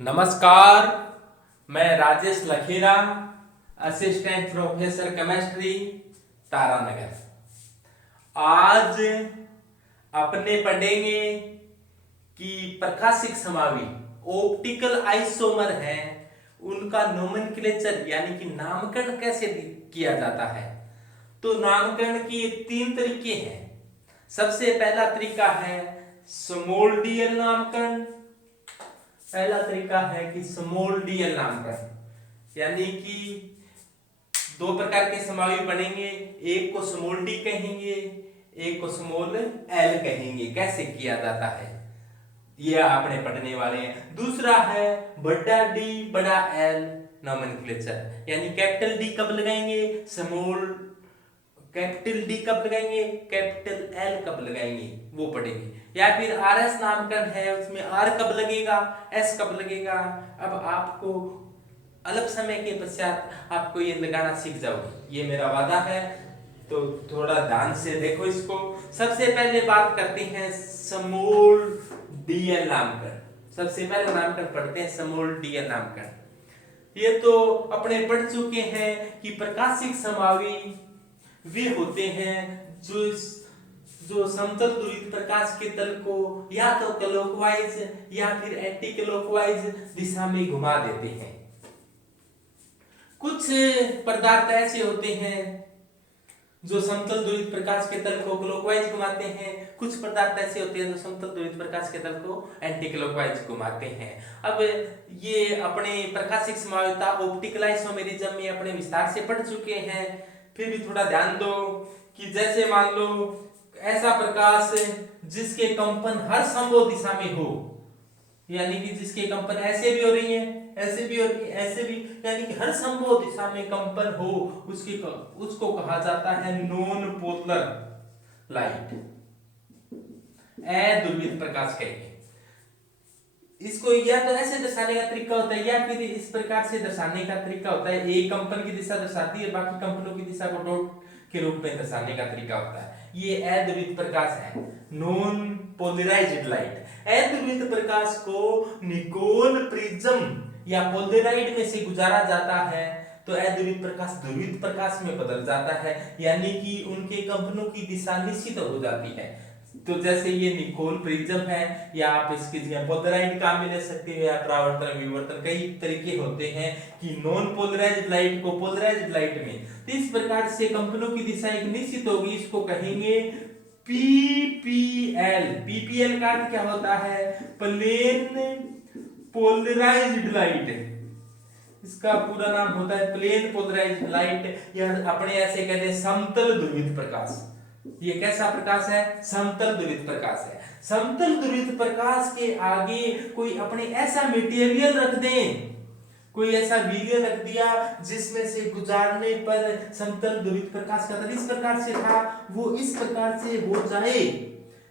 नमस्कार। मैं Rajesh Lakhera, assistant professor chemistry, Taranagar. आज अपने पढ़ेंगे कि प्रकाशिक समावी ऑप्टिकल आइसोमर हैं, उनका नोमेनक्लेचर यानी कि नामकरण कैसे किया जाता है। तो नामकरण के तीन तरीके हैं। सबसे पहला तरीका है स्मॉल डीएल नामकरण। पहला तरीका है कि स्मॉल डीएल नामकरण, यानी कि दो प्रकार के समावी बनेंगे, एक को स्मॉल डी कहेंगे, एक को स्मॉल एल कहेंगे। कैसे किया जाता है ये आपने पढ़ने वाले हैं। दूसरा है बड़ा डी बड़ा एल नोमेनक्लेचर, यानी कैपिटल डी कब लगाएंगे, स्मॉल कैपिटल डी कब लगाएंगे, कैपिटल एल कब लगाएंगे, वो पढ़ेंगे। या फिर आर एस नामकरण है, उसमें आर कब लगेगा, एस कब लगेगा। अब आपको अल्प समय के पश्चात आपको ये लगाना सीख जाओगे, ये मेरा वादा है। तो थोड़ा ध्यान से देखो इसको। सबसे पहले बात करते हैं स्मॉल डीएल नामकरण। सबसे पहले नामकरण पढ़ते हैं स्मॉल डीएल नामकरण। ये तो अपने पढ़ चुके हैं कि प्रकाशिक समावी वे होते हैं जो समतल ध्रुवित प्रकाश के तल को या तो क्लॉकवाइज या फिर एंटी क्लॉकवाइज दिशा में घुमा देते हैं। कुछ पदार्थ ऐसे होते हैं जो समतल ध्रुवित प्रकाश के तल को क्लॉकवाइज घुमाते हैं, कुछ पदार्थ ऐसे होते हैं जो समतल ध्रुवित प्रकाश के तल को एंटी क्लॉकवाइज घुमाते हैं। अब ये अपने प्रकाशिक समाविता ऑप्टिकल आइसोमेरिज्म में अपने विस्तार से पढ़ चुके हैं। फिर भी थोड़ा ध्यान दो कि जैसे मान लो ऐसा प्रकाश जिसके कंपन हर संभव दिशा में हो, यानी कि जिसके कंपन ऐसे भी हो रही है, ऐसे भी हो रही है, ऐसे भी, यानी कि हर संभव दिशा में कंपन हो, उसको कहा जाता है नॉन पोलर लाइट, अध्रुवित प्रकाश कहेंगे इसको। या तो ऐसे दर्शाने का तरीका होता है या फिर इस प्रकार से दर्शाने का तरीका होता है। एक कंपन की दिशा दर्शाती है, बाकी कंपनों की दिशा को डॉट के रूप में दर्शाने का तरीका होता है। ये अध्रुवित प्रकाश है, नॉन पोलराइज्ड लाइट। अध्रुवित प्रकाश को निकोल प्रिज्म या पोलराइड में से गुजारा जाता है तो अध्रुवित प्रकाश ध्रुवित प्रकाश में बदल जाता है, यानी कि उनके कंपनों की दिशा निश्चित हो जाती है। तो जैसे ये निकोल प्रिज्म है, या आप इसकी जगह पोलराइड काम में ले सकते हो, या परावर्तन विवर्तन, कई तरीके होते हैं कि नॉन पोलराइज्ड लाइट को पोलराइज्ड लाइट में। तो इस प्रकार से कंपनों की दिशा एक निश्चित होगी, इसको कहेंगे पीपीएल। पीपीएल का अर्थ क्या होता है, प्लेन पोलराइज्ड लाइट। इसका पूरा नाम होता है प्लेन पोलराइज्ड लाइट, या अपने ऐसे कहते हैं समतल ध्रुवित प्रकाश। ये कैसा प्रकाश है, समतल ध्रुवित प्रकाश है। समतल ध्रुवित प्रकाश के आगे कोई अपने ऐसा मटेरियल रख दें, कोई ऐसा वीर्य रख दिया जिसमें से गुजारने पर समतल ध्रुवित प्रकाश का तल इस प्रकार से था, वो इस प्रकार से हो जाए,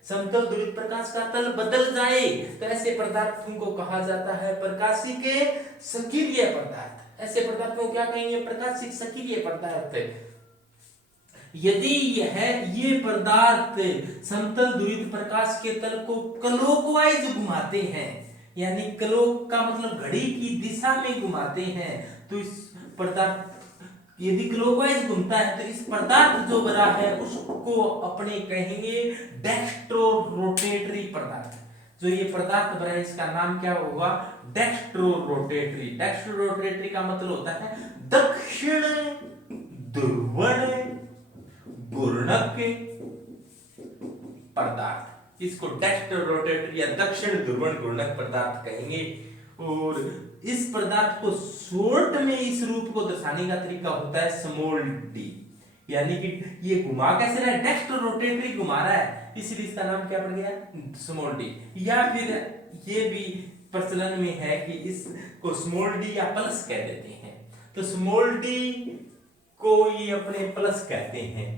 समतल ध्रुवित प्रकाश का तल बदल जाए, तो ऐसे पदार्थों को कहा जाता है प्रकाशिक सक्रिय पदार्थ। ऐसे पदार्थों को क्या कहेंगे, प्रकाशिक सक्रिय पदार्थ। यदि ये पदार्थ समतल ध्रुवित प्रकाश के तल को क्लॉकवाइज घुमाते हैं, यानी क्लॉक का मतलब घड़ी की दिशा में घुमाते हैं, तो इस पदार्थ यदि क्लॉकवाइज घूमता है तो इस पदार्थ जो बना है उसको अपने कहेंगे डेक्स्ट्रो रोटेटरी पदार्थ। जो ये पदार्थ बना है इसका नाम क्या होगा, डेक्स्ट्रो रोटेटरी। डेक्स्ट्रो रोटेटरी का मतलब होता है दक्षिण ध्रुवण घूर्णक पदार्थ। इसको डेक्स्ट्रो रोटेटरी या दक्षिण ध्रुवण घूर्णक पदार्थ कहेंगे। और इस पदार्थ को शॉर्ट में इस रूप को दर्शाने का तरीका होता है स्मॉल डी, यानी कि ये घुमा कैसे रहा है, डेक्स्ट्रो रोटेटरी घुमा रहा है, इसलिए इसका नाम क्या पड़ गया, स्मॉल डी। या फिर ये भी प्रचलन में है कि इसको स्मॉल डी या प्लस कह देते हैं। तो स्मॉल डी को ये अपने प्लस कहते हैं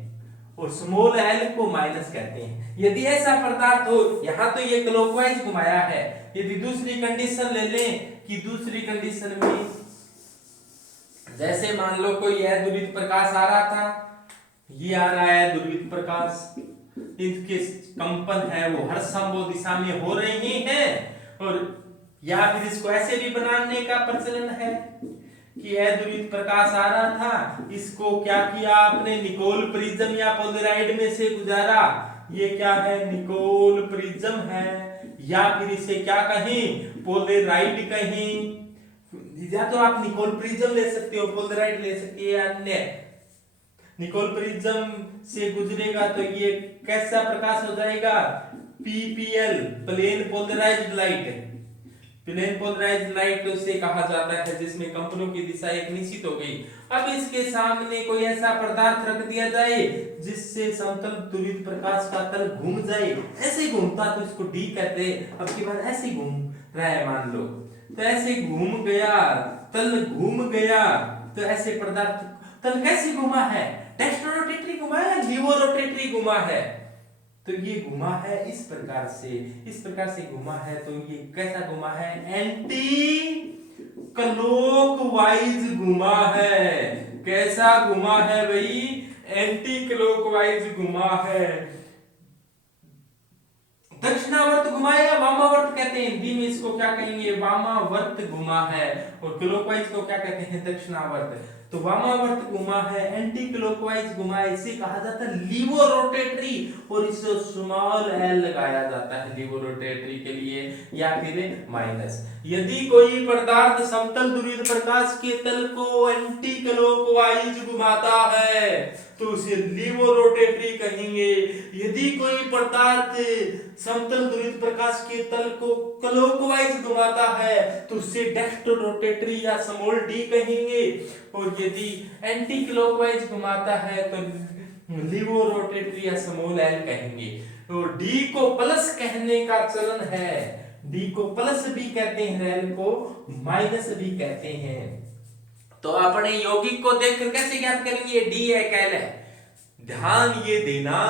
और स्मॉल एल को माइनस कहते हैं। यदि ऐसा पदार्थ हो, यहां तो ये क्लॉकवाइज घुमाया है, यदि दूसरी कंडीशन ले लें कि दूसरी कंडीशन में जैसे मान लो कोई अध्रुवित प्रकाश आ रहा था, ये आ रहा है अध्रुवित प्रकाश, इनके कंपन है वो हर संभव दिशा में हो रहे हैं, और या फिर इसको ऐसे भी बनाने का प्रचलन है कि अद्वितीय प्रकाश आ रहा था, इसको क्या किया आपने, निकोल प्रिज्म या पोलराइड में से गुजारा। ये क्या है, निकोल प्रिज्म है, या फिर इसे क्या कहें, पोलराइड कहें। या तो आप निकोल प्रिज्म ले सकते हो, पोलराइड ले सकते हो, अन्य। निकोल प्रिज्म से गुजरेगा तो ये कैसा प्रकाश हो जाएगा, PPL, plane polarised light. Plane polarised light तो इसे कहा जाता है जिसमें कंपनों की दिशा एक निश्चित हो गई। अब इसके सामने कोई ऐसा पदार्थ रख दिया जाए जिससे समतल ध्रुवित प्रकाश का तल घूम जाए, ऐसे घूमता तो इसको डी कहते। अब की बात ऐसे घूम रहा है मान लो, तो ऐसे घूम गया, तल घूम गया, तो ऐसे पदार्थ तल कैसे घुमा है, डेक्स्ट्रो रोटेटरी घुमा है, लीवो रोटेटरी घुमा है। तो ये घुमा है इस प्रकार से, इस प्रकार से घुमा है। तो ये कैसा घुमा है, एंटी क्लॉकवाइज घुमा है। कैसा घुमा है भाई, एंटी क्लॉकवाइज घुमा है। दक्षिणावर्त घुमाया, वामावर्त कहते हैं, हिंदी में इसको क्या कहेंगे, वामावर्त घुमा है। और क्लॉकवाइज को क्या कहते हैं, दक्षिणावर्त। तो वामावर्त घुमा है, एंटी क्लॉकवाइज घुमा है, इसे कहा जाता है लीवो रोटेटरी, और इसे स्मॉल एल लगाया जाता है लीवो रोटेटरी के लिए, या फिर माइनस। यदि कोई पदार्थ समतल ध्रुवित प्रकाश के तल को एंटी क्लॉकवाइज घुमाता है तो उसे लीवो रोटेटरी कहेंगे। यदि कोई पदार्थ समतल ध्रुवित प्रकाश के तल को क्लॉकवाइज घुमाता है तो उसे डेक्स्ट्रो रोटेटरी या स्मॉल डी कहेंगे। और यदि एंटी क्लॉकवाइज घुमाता है तो लीवो रोटेटरी या स्मॉल एल कहेंगे। और डी को प्लस कहने का चलन है, डी को प्लस भी कहते हैं, एल को माइनस भी कहते हैं। तो अपने यौगिक को देखकर कैसे ज्ञात करेंगे डी है क्या है। ध्यान ये देना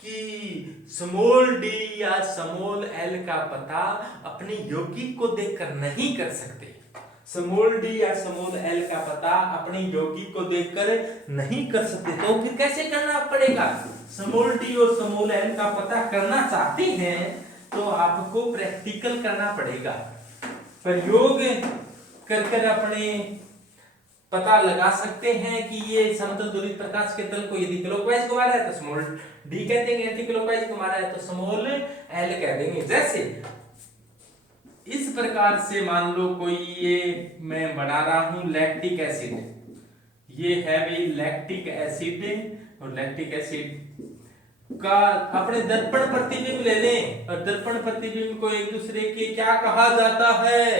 कि स्मॉल डी या स्मॉल एल का पता अपने यौगिक को देखकर नहीं कर सकते। स्मॉल डी या स्मॉल एल का पता अपने यौगिक को देखकर नहीं कर सकते। तो फिर कैसे करना पड़ेगा, स्मॉल डी और स्मॉल एल का पता करना चाहते हैं तो आपको प्रैक्टिकल करना पड़ेगा। प्रयोग कर अपने पता लगा सकते हैं कि ये समतल ध्रुवित प्रकाश के तल को यदि क्लॉकवाइज घुमा रहा है तो स्मॉल डी कह देंगे, एंटी क्लॉकवाइज घुमा रहा है तो स्मॉल एल कह देंगे। जैसे इस प्रकार से मान लो कोई ये मैं बना रहा हूं लैक्टिक एसिड, ये है भाई लैक्टिक एसिड, और लैक्टिक एसिड का अपने दर्पण प्रतिबिंब ले लें, और दर्पण प्रतिबिंब को एक दूसरे के क्या कहा जाता है,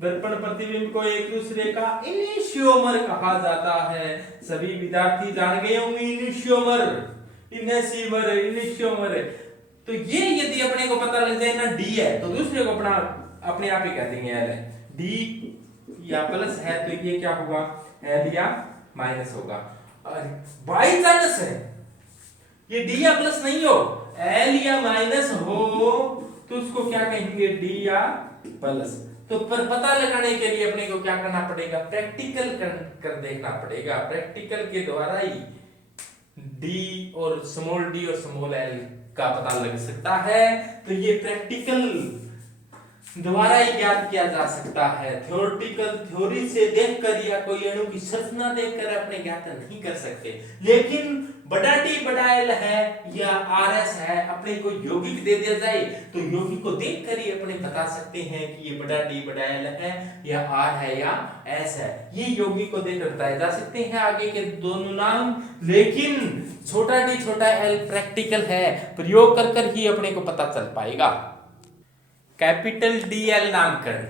दर्पण प्रतिबिंब को एक दूसरे का इनिशियोमर कहा जाता है। सभी विद्यार्थी जान गए होंगे इनिशियोमर, इनेसिमर, इनिशियोमर। तो ये यदि अपने को पता लग जाए ना डी है तो दूसरे को अपने आप ही कह देंगे एल है। डी या प्लस है तो ये क्या होगा, एल या माइनस होगा। और बाई चांस है ये डी या प्लस नहीं हो, एल या माइनस हो तो उसको क्या कहेंगे, डी या प्लस। तो पर पता लगाने के लिए अपने को क्या करना पड़ेगा, प्रैक्टिकल कर देखना पड़ेगा। प्रैक्टिकल के द्वारा ही डी और स्मॉल एल का पता लग सकता है। तो ये प्रैक्टिकल द्वारा ही ज्ञात किया जा सकता है। थ्योरेटिकल थ्योरी से देखकर या कोई अणु की संरचना देखकर अपने ज्ञात नहीं कर सकते। लेकिन बड़ा टी बड़ा एल है या आर एस है, अपने को यौगिक दे दिया जाए तो यौगिक को देखकर ही अपने बता सकते हैं कि ये बड़ा टी बड़ा एल है या आर है या एस है। ये यौगिक को देखकर बताए जा सकते हैं आगे के दोनों नाम। लेकिन छोटा डी छोटा एल प्रैक्टिकल है, प्रयोग कर कर ही अपने को पता चल पाएगा। कैपिटल डी एल नामकरण,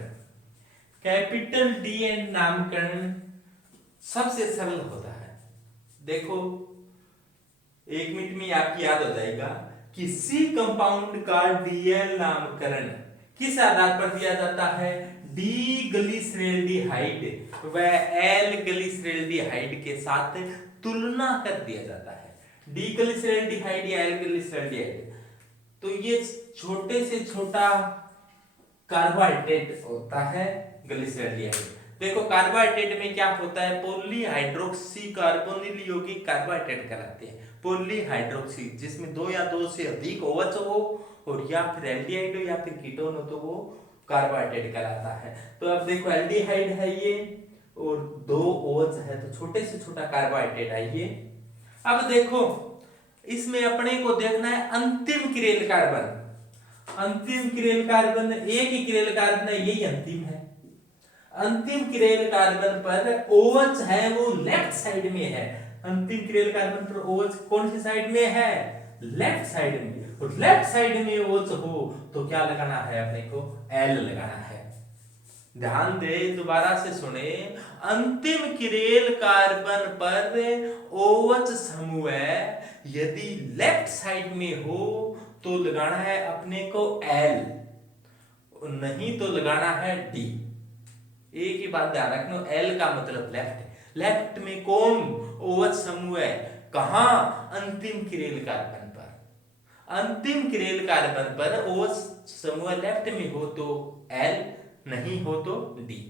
कैपिटल डी एल नामकरण सबसे सरल होता है। देखो 1 मिनट में आपकी याद हो जाएगा कि सी कंपाउंड का डीएल नामकरण किस आधार पर दिया जाता है, डी ग्लिसरेल्डिहाइड व एल ग्लिसरेल्डिहाइड के साथ तुलना कर दिया जाता है। डी ग्लिसरेल्डिहाइड या एल ग्लिसरेल्डिहाइड, तो ये छोटे से छोटा कार्बोहाइड्रेट होता है ग्लिसरेल्डिहाइड। देखो कार्बोहाइड्रेट में क्या होता है, पॉलीहाइड्रोक्सी कार्बोनिल यौगिक कार्बोहाइड्रेट कहलाते हैं। पॉलीहाइड्रोक्सी जिसमें 2 या 2 से अधिक OH हो और या फिर एल्डिहाइड हो या फिर कीटोन हो तो वो कार्बोहाइड्रेट कहलाता है। तो अब देखो एल्डिहाइड है ये और 2 OH है, तो छोटे से छोटा कार्बोहाइड्रेट है ये। अब देखो इसमें अपने को देखना है अंतिम किरेल कार्बन। अंतिम किरेल कार्बन, एक ही किरेल कार्बन है, यही अंतिम है। अंतिम किरेल कार्बन पर OH है वो लेफ्ट साइड में है। अंतिम किरेल कार्बन पर OH कौन सी साइड में है? लेफ्ट साइड में। तो लेफ्ट साइड में OH हो तो क्या लगाना है अपने को? L लगाना है। ध्यान दे, दोबारा से सुने, अंतिम किरेल कार्बन पर OH समूह यदि लेफ्ट साइड में हो तो लगाना है अपने को L, नहीं तो लगाना है D। एक ही बात ध्यान रखना, L का मतलब लेफ्ट। लेफ्ट में कौन OH समूह है? कहां? अंतिम किरेल कार्बन पर। अंतिम किरेल कार्बन पर OH समूह लेफ्ट में हो तो L, नहीं हो तो D।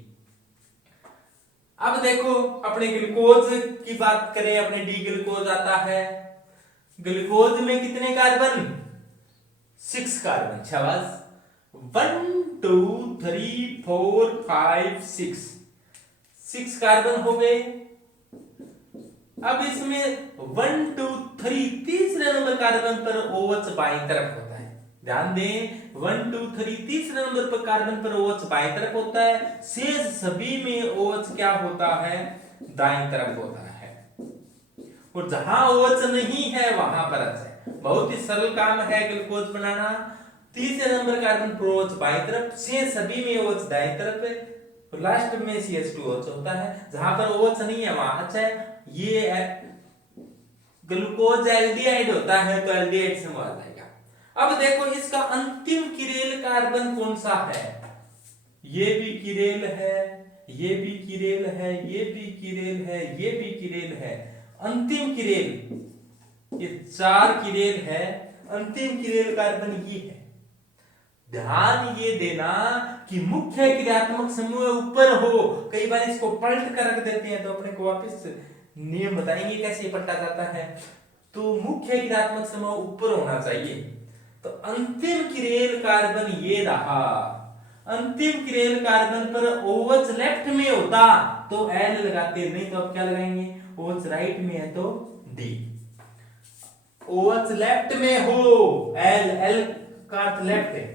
अब देखो अपने ग्लूकोज की बात करें, अपने डी ग्लूकोज आता है। ग्लूकोज में कितने कार्बन? 6 कार्बन। शाबाश। 1 2 3 4 5 6 कार्बन हो गए। अब इसमें 1 2 3 तीसरे नंबर कार्बन पर OH बाईं तरफ होता है। ध्यान दें, 1 2 3 तीसरे नंबर पर कार्बन पर OH बाईं तरफ होता है। शेष सभी में OH क्या होता है? दाईं तरफ होता है। और जहां OH नहीं है वहां पर H है। बहुत ही सरल काम है ग्लूकोज बनाना। तीसरे नंबर कार्बन पर OH बाईं तरफ, शेष सभी में OH दाईं तरफ है। और लास्ट में CH2OH होता है। जहां पर OH नहीं है वहां H है। ये ग्लूकोज एल्डिहाइड होता है तो एल्डिहाइड समूह आ जाएगा। अब देखो इसका अंतिम किरेल कार्बन कौन सा है? ये भी किरेल है, ये भी किरेल है, ये भी किरेल है, ये भी किरेल है। अंतिम किरेल, ये 4 किरेल है। अंतिम किरेल कार्बन ये है। ध्यान ये देना कि मुख्य क्रियात्मक समूह ऊपर हो। कई बार इसको पलट कर रख देते हैं तो अपने को वापस नियम बताएंगे कैसे पलटा जाता है। तो मुख्य क्रियात्मक समूह ऊपर होना चाहिए। तो अंतिम किरेल कार्बन ये रहा। अंतिम किरेल कार्बन पर OH लेफ्ट में होता तो L लगाते, नहीं तो अब क्या लगाएंगे? OH राइट में है तो D। OH लेफ्ट में हो, L का अर्थ लेफ्ट है।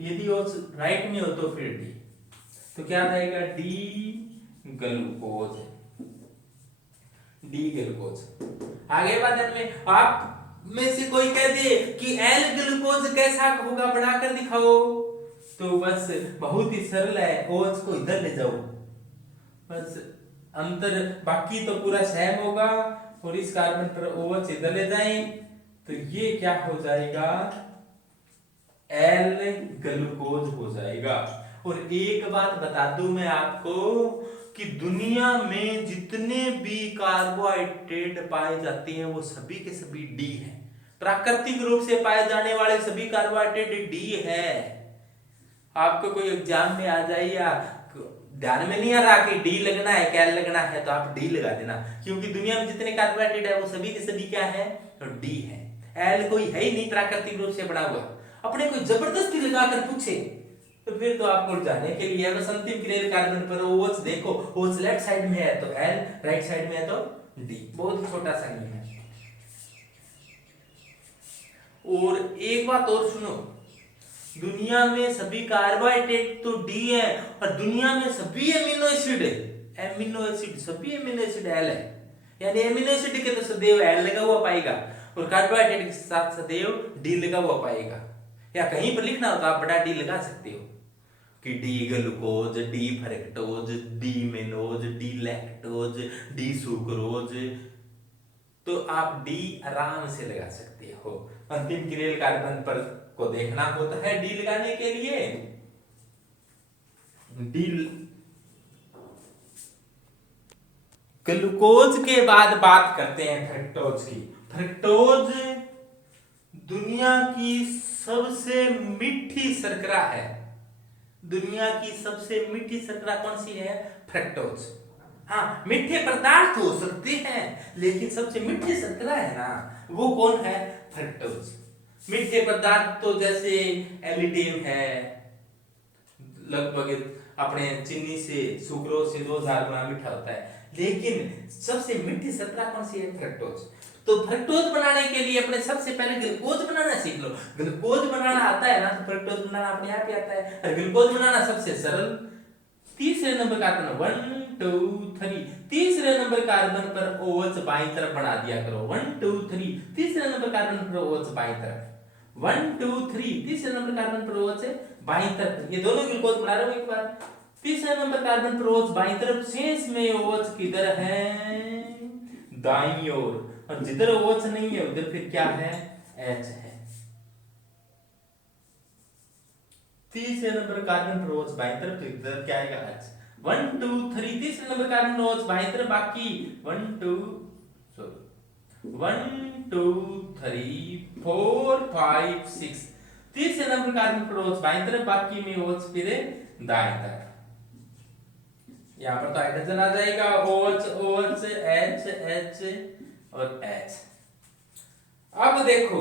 यदि OH राइट में हो तो फिर D। तो क्या रहेगा? D glucose. D glucose. आगे बढ़ने में आप में से कोई कह दे कि L ग्लूकोज कैसा होगा, बनाकर दिखाओ, तो बस बहुत ही सरल है। OH को इधर ले जाओ, बस अंतर, बाकी तो पूरा सेम होगा। और इस कार्बन पर OH इधर ले जाएं तो ये क्या हो जाएगा? L ग्लूकोज हो जाएगा। और एक बात बता दूं मैं आपको कि दुनिया में जितने भी कार्बोहाइड्रेट पाए जाते हैं वो सभी के सभी D है। प्राकृतिक रूप से पाए जाने वाले सभी कार्बोहाइड्रेट D है। आपको कोई एग्जाम में आ जाए या ध्यान में नहीं आ रहा कि D लगना है क्या लगना है, तो आप D लगा देना, क्योंकि दुनिया में जितने कार्बोहाइड्रेट है वो सभी के सभी क्या है? तो D है। L कोई है ही नहीं प्राकृतिक रूप से बना हुआ। अपने कोई जबरदस्ती लगाकर पूछे तो फिर तो आपको जाने के लिए बस अंतिम किरेल कार्बन पर OH देखो, OH लेफ्ट साइड में है तो L, राइट साइड में है तो D। बहुत ही छोटा सा नियम है। और एक बात और सुनो, दुनिया में सभी कार्बोहाइड्रेट तो D है और दुनिया में सभी एमिनो एसिड है। एमिनो एसिड, सभी एमिनो एसिड L है। यानी एमिनो एसिड के तो सदैव L लगा हुआ पाएगा और कार्बोहाइड्रेट के साथ सदैव D लगा हुआ पाएगा। या कहीं पर लिखना हो तो आप बड़ा D लगा सकते हो कि D glucose, D fructose, D mannose, D lactose, D sucrose, तो आप D आराम से लगा सकते हो। अंतिम किरेल कार्बन पर को देखना होता है D लगाने के लिए। D ग्लूकोज के बाद बात करते हैं फ्रक्टोज की। फ्रक्टोज दुनिया की सबसे मीठी शर्करा है। दुनिया की सबसे मीठी शर्करा कौन सी है? फ्रक्टोज। हाँ, मीठे पदार्थ हो सकते हैं लेकिन सबसे मीठी शर्करा है ना, वो कौन है? फ्रक्टोज। मीठे पदार्थ तो जैसे एलिडेम है, लगभग अपने चीनी से सुक्रोज से 2000 गुना मीठा होता है। लेकिन सबसे मीठी शर्करा कौन सी है? फ्रक्टोज। तो फ्रक्टोज बनाने के लिए अपने सबसे पहले ग्लूकोज बनाना सीख लो। ग्लूकोज बनाना आता है ना तो फ्रक्टोज बनाना अपने आप ही आता है। और ग्लूकोज बनाना सबसे सरल। तीसरे नंबर कार्बन 1 2 3, तीसरे नंबर कार्बन पर OH बाईं तरफ बना दिया करो। 1 2 3, तीसरे नंबर कार्बन पर OH बाईं तरफ। 1 2 3, तीसरे नंबर कार्बन पर OH बाईं तरफ। ये दोनों ग्लूकोज बना रहे हो एक बार। तीसरे नंबर कार्बन पर OH बाईं तरफ, शेष में OH किधर है? दाईं ओर। और जिधर OH नहीं है उधर फिर क्या है? H है। तीसरे नंबर कार्बन पर OH बाईं तरफ, तो इधर क्या आएगा? H। 1 2 3, तीसरे नंबर कार्बन पर OH बाईं तरफ, बाकी 1 2 3 4 5 6, तीसरे नंबर कार्बन पर OH बाईं तरफ, बाकी में OH फिर दाईं तरफ। यहाँ पर तो हाइड्रोजन आ जाएगा, OH OH H H और H। अब देखो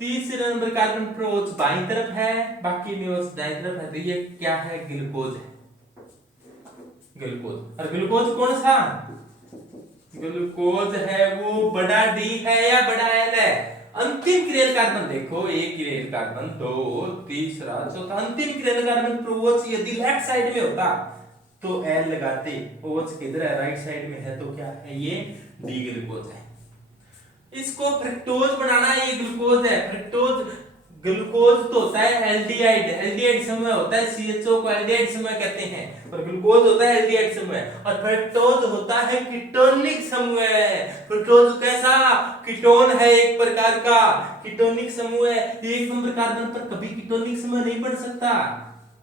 तीसरे नंबर कार्बन पर OH बाईं तरफ है, बाकी में OH दाईं तरफ है, तो ये क्या है? ग्लूकोज है। ग्लूकोज। और ग्लूकोज कौन सा? ग्लूकोज है वो बड़ा D है या बड़ा L है? अंतिम किरेल कार्बन देखो, एक किरेल कार्बन, दो, तीसरा, चौथा, अंतिम किरेल कार्बन पर OH यदि लेफ्ट साइड में होता तो L लगाते। OH किधर है? राइट साइड में है, तो क्या है? ये D ग्लूकोज है। इसको फ्रक्टोज बनाना है, ये ग्लूकोज है। फ्रक्टोज ग्लूकोज तो होता है एल्डिहाइड, एल्डिहाइड समूह होता है, CHO को एल्डिहाइड समूह कहते हैं, और ग्लूकोज होता है एल्डिहाइड समूह। और फ्रक्टोज होता है कीटोनिक समूह। फ्रक्टोज कैसा? कीटोन है, एक प्रकार का कीटोनिक समूह है। एक नंबर कार्बन पर कभी कीटोनिक समूह नहीं बन सकता,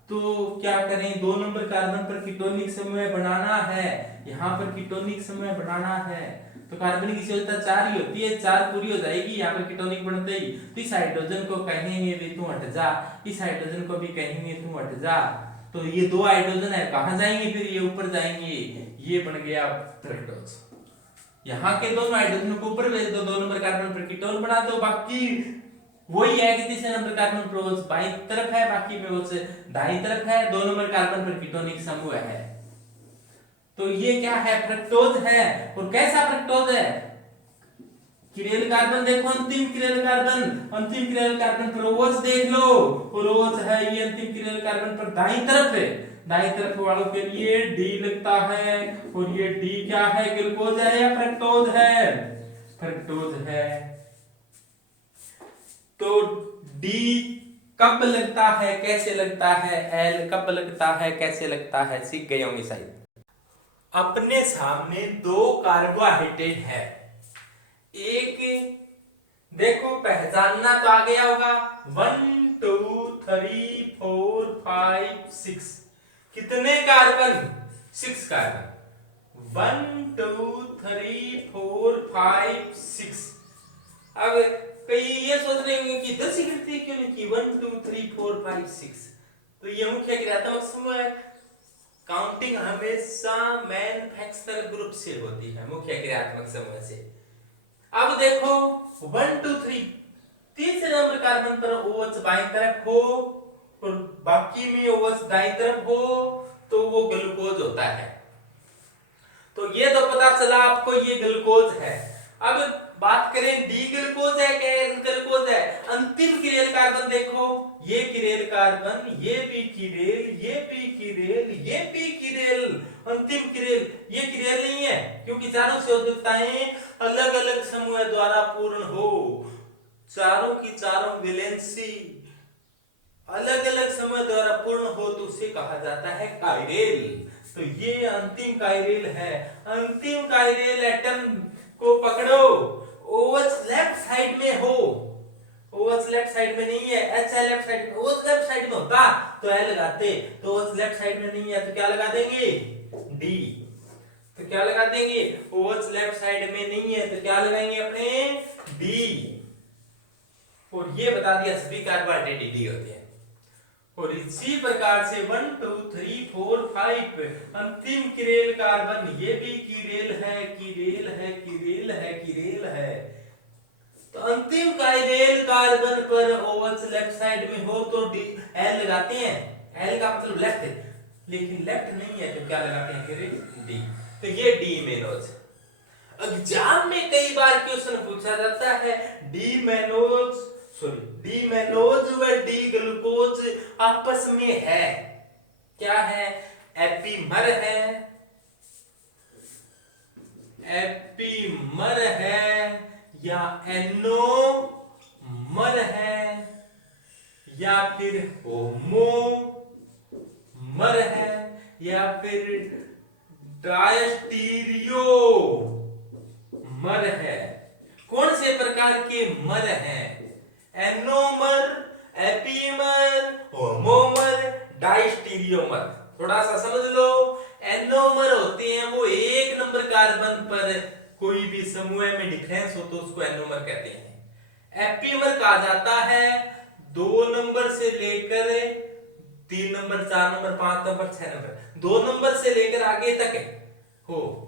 तो क्या करें? 2 नंबर कार्बन पर कीटोनिक समूह बनाना है, यहाँ पर कीटोनिक समूह बनाना है, तो कार्बन की सांद्रता 4 ही होती है, 4 पूरी हो जाएगी यहाँ पर कीटोनिक बनते ही। तो इस हाइड्रोजन को कहेंगे वे तू हट जा, इस हाइड्रोजन को भी कहेंगे तू हट जा। तो ये 2 हाइड्रोजन है, कहां जाएंगे? फिर ये ऊपर जाएंगे, ये बन गया फ्रक्टोज। यहाँ के दोनों हाइड्रोजन को ऊपर भेज दो, 2 नंबर कार्बन पर कीटोन बना दो, बाकी वही है कि तीसरे नंबर कार्बन पर OH बाईं तरफ है, बाकी में OH दाईं तरफ है, 2 नंबर कार्बन पर कीटोनिक समूह है। तो ये क्या है? फ्रक्टोज है। और कैसा फ्रक्टोज है? किरेल कार्बन देखो, अंतिम किरेल कार्बन, अंतिम किरेल कार्बन पर OH देख लो, और OH है ये अंतिम किरेल कार्बन पर दाईं तरफ है। दाईं तरफ वालों के लिए D लगता है, और ये D क्या है? ग्लूकोज है या फ्रक्टोज है? फ्रक्टोज है। तो D कब लगता है, कैसे लगता है? L कब लगता है, कैसे लगता है? सीख गए होंगे शायद। अपने सामने 2 कार्बोहाइड्रेट है, एक देखो पहचानना तो आ गया होगा, 1 2 3 4 5 6, कितने कार्बन? 6 कार्बन। 1 2 3 4 5 6। अब कई ये सोच रहे होंगे कि 10 गिनती क्यों नहीं की? 1 2 3 4 5 6, तो ये मुख्य क्रियात्मक समूह है। काउंटिंग हमेशा मैन्युफैक्चरर ग्रुप से होती है, मुख्य क्रियात्मक समूह से। अब देखो 1 2 3, तीसरे नंबर कार्बन पर OH बाईं तरफ हो और बाकी में OH दाईं तरफ हो, तो वो ग्लूकोज होता है। तो ये तो पता चला आपको, ये ग्लूकोज है। अब बात करें D ग्लूकोज है क्या ग्लूकोज है? अंतिम किरेल कार्बन देखो, ये किरेल कार्बन, ये भी किरेल, ये भी किरेल, ये भी किरेल, अंतिम किरेल, ये किरेल नहीं है, क्योंकि चारों संयोजकताएं अलग अलग समूह द्वारा पूर्ण हो, चारों की चारों वैलेंसी अलग अलग समूह द्वारा पूर्ण हो, तो उसे कहा जाता है काइरेल। तो ये अंतिम काइरेल है। अंतिम काइरेल एटम को पकड़ो, OH लेफ्ट साइड में हो, OH लेफ्ट साइड में नहीं है, H है लेफ्ट साइड में, OH लेफ्ट साइड में होता तो L लगाते, तो OH लेफ्ट साइड में नहीं है तो क्या लगा देंगे? D। तो क्या लगा देंगे? OH लेफ्ट साइड में नहीं है तो क्या लगाएंगे अपने? D। और ये बता दिया सभी कार्बोहाइड्रेट D होते हैं। और इसी प्रकार से 1 2 3 4 5 अंतिम किरेल कार्बन, ये भी किरेल है, किरेल है, किरेल है, किरेल है। तो अंतिम कार्बोनिल कार्बन पर OH लेफ्ट साइड में हो तो डी एल लगाते हैं, एल का मतलब लेफ्ट है, लेकिन लेफ्ट नहीं है तो क्या लगाते हैं फिर डी, तो ये डी मेनोज। एग्जाम में कई बार क्वेश्चन पूछा जाता है डी मेनोज व डी ग्लूकोज आपस में है, क्या है, एपीमर है या एनोमर है या फिर होमोमर है या फिर डायस्टीरियोमर है, कौन से प्रकार के मर हैं, एनोमर, एपीमर, होमोमर, डायस्टीरियोमर। थोड़ा सा समझ लो, एनोमर होते हैं वो एक नंबर कार्बन पर कोई भी समूह में डिफरेंस हो तो उसको एनोमर कहते हैं। एपीमर कहा जाता है 2 नंबर से लेकर 3 number, 4 number, 5 number, 6 number, 2 number से लेकर आगे तक हो,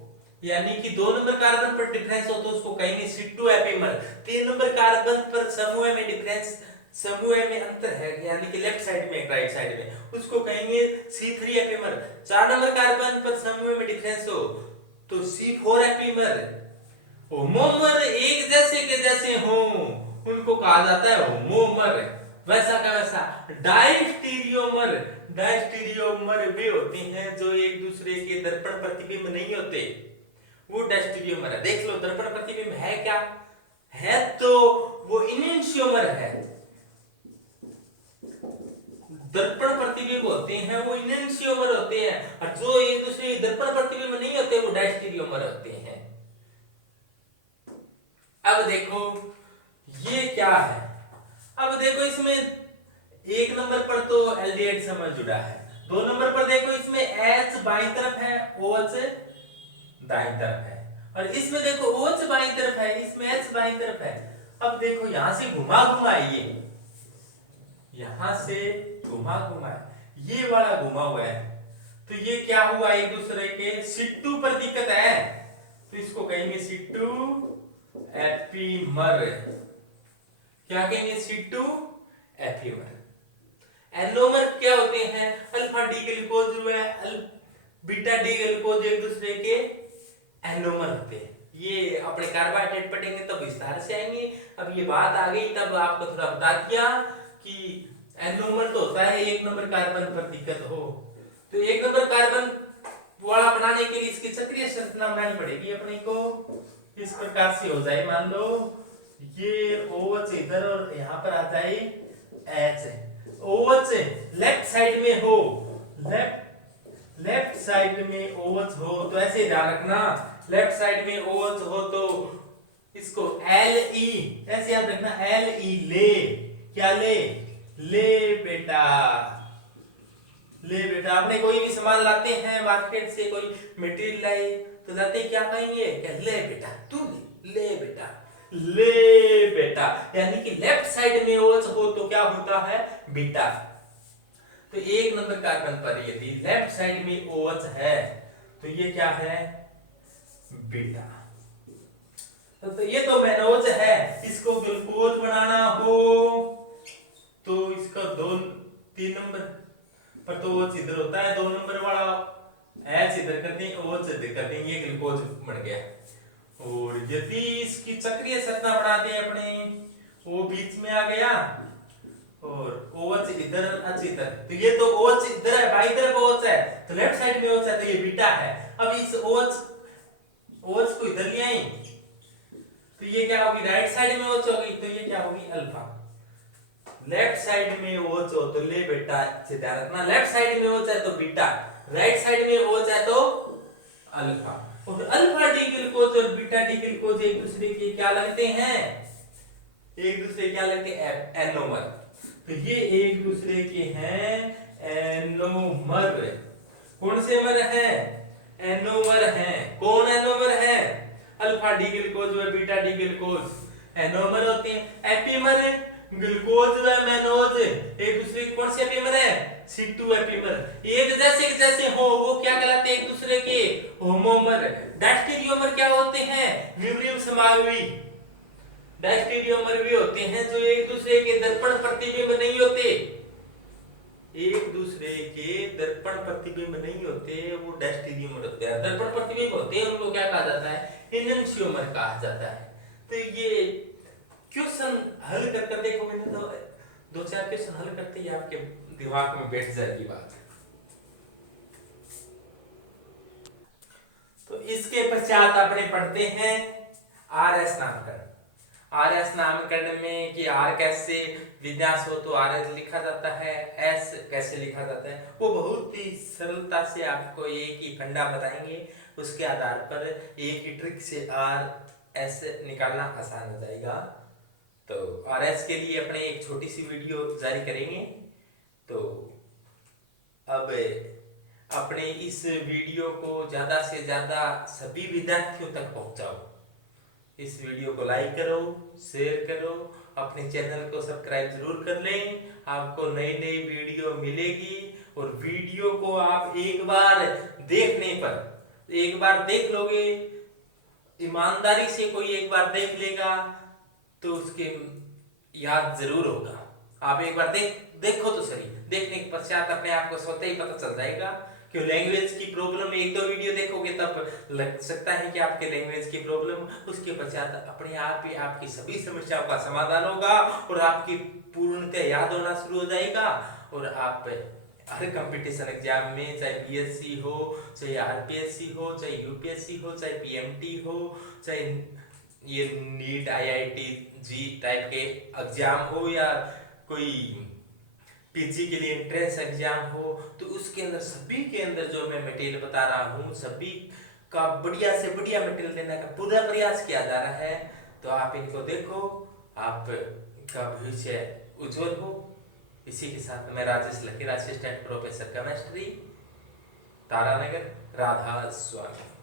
यानी कि 2 नंबर कार्बन पर डिफरेंस हो तो उसको कहेंगे C2 एपीमर। 3 नंबर कार्बन पर समूह में डिफरेंस, समूह में अंतर है, यानी कि लेफ्ट साइड में राइट साइड में, उसको कहेंगे C3 एपीमर। 4 नंबर कार्बन पर समूह में डिफरेंस हो तो C4 एपीमर। होमोमर एक जैसे के जैसे हो उनको कहा जाता है होमोमर, वैसा का वैसा। डायस्टीरियोमर वे होते हैं जो एक दूसरे के दर्पण प्रतिबिंब नहीं होते, वो डायस्टीरियोमर है। देख लो दर्पण प्रतिबिंब है क्या है, तो वो इनेंशियोमर है। दर्पण प्रतिबिंब होते हैं वो इनेंशियोमर होते हैं, और जो एक दूसरे के दर्पण प्रतिबिंब नहीं होते वो डायस्टीरियोमर होते हैं। अब देखो ये क्या है, अब देखो इसमें 1 नंबर पर तो एल्डिहाइड समूह जुड़ा है, 2 नंबर पर देखो इसमें H बाईं तरफ है, OH दाईं तरफ है, और इसमें देखो OH बाईं तरफ है, इसमें H बाईं तरफ है। अब देखो यहां से घुमा घुमा, यहां से घुमा घुमा ये वाला घुमा हुआ है, तो ये क्या हुआ, एक दूसरे के C2 पर दिक्कत है तो इसको कहेंगे C2 एपीमर। क्या कहेंगे, C2 एपीमर। एनोमर क्या होते हैं, अल्फा डी ग्लूकोज व बीटा डी ग्लूकोज एक दूसरे के एनोमर होते हैं। ये अपने कार्बोहाइड्रेट पढ़ेंगे तब विस्तार से आएंगे, अब ये बात आ गई तब आपको थोड़ा बता दिया कि एनोमर तो होता है 1 नंबर कार्बन पर दिक्कत हो, तो 1 नंबर कार्बन वाला बनाने के लिए इसकी चक्रीय संरचना बनानी पड़ेगी अपने को, इस प्रकार से हो जाए। मान लो ये OH इधर और यहाँ पर आ जाए H, OH लेफ्ट साइड में हो, लेफ्ट साइड में OH हो तो ऐसे ध्यान रखना, लेफ्ट साइड में OH हो तो इसको Le ऐसे याद रखना, Le ले, क्या ले बेटा, ले बेटा। आपने कोई भी सामान लाते हैं मार्केट से, कोई मटेरियल लाए तो लाते क्या कहेंगे, ले बेटा, तू ले बेटा, ले बेटा, यानी कि लेफ्ट साइड में OH हो तो क्या होता है, बीटा। तो 1 नंबर कार्बन पर यदि लेफ्ट साइड में OH है तो ये क्या है, बीटा। तो ये तो मेनोज है, इसको ग्लूकोज बनाना हो तो इसका 2-3 नंबर पर तो OH इधर होता है, 2 नंबर वाला H इधर कर दें, OH इधर कर दें, ये ग्लूकोज बन गया। और यदि इसकी चक्रीय संरचना बनाते हैं अपने, O बीच में आ गया और OH इधर, H इधर, तो ये तो OH इधर है, बाईं तरफ OH है तो लेफ्ट साइड में OH है तो ये बीटा है। अब इस OH को इधर ले आई तो ये क्या होगी, राइट साइड में OH होगी तो ये क्या होगी, अल्फा। लेफ्ट साइड में OH हो तो ले बेटा, से ध्यान रखना, लेफ्ट साइड में OH है तो बीटा, राइट साइड में OH है तो अल्फा। और अल्फा डी ग्लूकोज और बीटा डी ग्लूकोज एक दूसरे के क्या लगते हैं, एक दूसरे क्या लगते हैं, एनोमर। तो ये एक दूसरे के हैं एनोमर। कौन से मर हैं, एनोमर हैं। कौन एनोमर है, अल्फा डी ग्लूकोज व बीटा डी ग्लूकोज एनोमर होते हैं। एपीमर ग्लूकोज व मेनोज एक दूसरे के कौन से एपीमर है, C2 एपीमर। एक जैसे जैसे हो वो क्या कहलाते हैं, एक दूसरे के होमोमर। डायस्टीरियोमर क्या होते हैं, विब्रियम समायोगी। डैस्टिडियोमर भी होते हैं जो एक दूसरे के दर्पण प्रतिबिंब नहीं होते, एक दूसरे के दर्पण प्रतिबिंब नहीं होते, वो डैस्टिडियोमर होते हैं। दर्पण प्रतिबिंब होते हैं उनको क्या कहा जाता है, एनेंशियोमर कहा जाता है। तो ये क्वेश्चन हल कर देखो, मैंने तो दो चार क्वेश्चन हल करते ही आपके दिमाग में बैठ जाएगी बात। तो इसके पश्चात अपने पढ़ते हैं आर एस नामकरण। आर एस नामकरण में कि आर कैसे विन्यास हो तो आर एस लिखा जाता है, एस कैसे लिखा जाता है, वो बहुत ही सरलता से आपको एक ही फंडा बताएंगे, उसके आधार पर एक ही ट्रिक से आर एस निकालना आसान हो जाएगा। तो आर एस के लिए अपने एक छोटी सी वीडियो जारी करेंगे। तो अब अपने इस वीडियो को ज्यादा से ज्यादा सभी विद्यार्थियों तक पहुंचाओ। इस वीडियो को लाइक करो, शेयर करो, अपने चैनल को सब्सक्राइब जरूर कर लें। आपको नई नई वीडियो मिलेगी और वीडियो को आप एक बार देखने पर, एक बार देख लोगे, ईमानदारी से कोई एक बार देख लेगा तो उसके याद जरूर होगा। आप एक बार देखो तो सही, देखने के पश्चात अपने आप को स्वतः ही पता चल जाएगा। क्यों लैंग्वेज की प्रॉब्लम एक दो वीडियो देखोगे तब लग सकता है कि आपके लैंग्वेज की प्रॉब्लम, उसके पश्चात अपने आप ही आपकी सभी समस्याओं का समाधान होगा और आपकी पूर्णतः याद होना शुरू हो जाएगा। और आप हर कंपटीशन एग्जाम में, चाहे बीएससी हो, चाहे आरपीएससी हो, चाहे यूपीएससी हो, चाहे पीएमटी हो, चाहे ये नीट आईआईटी जी टाइप के एग्जाम हो, या कोई पीजी के लिए एंट्रेंस एग्जाम हो, तो उसके अंदर सभी के अंदर जो मैं मटेरियल बता रहा हूँ, सभी का बढ़िया से बढ़िया मटेरियल देने का पूरा प्रयास किया जा रहा है। तो आप इनको देखो, आपका भविष्य उज्जवल हो। इसी के साथ मैं Rajesh Lakira, assistant professor chemistry, Taranagar, Radha स्वामी।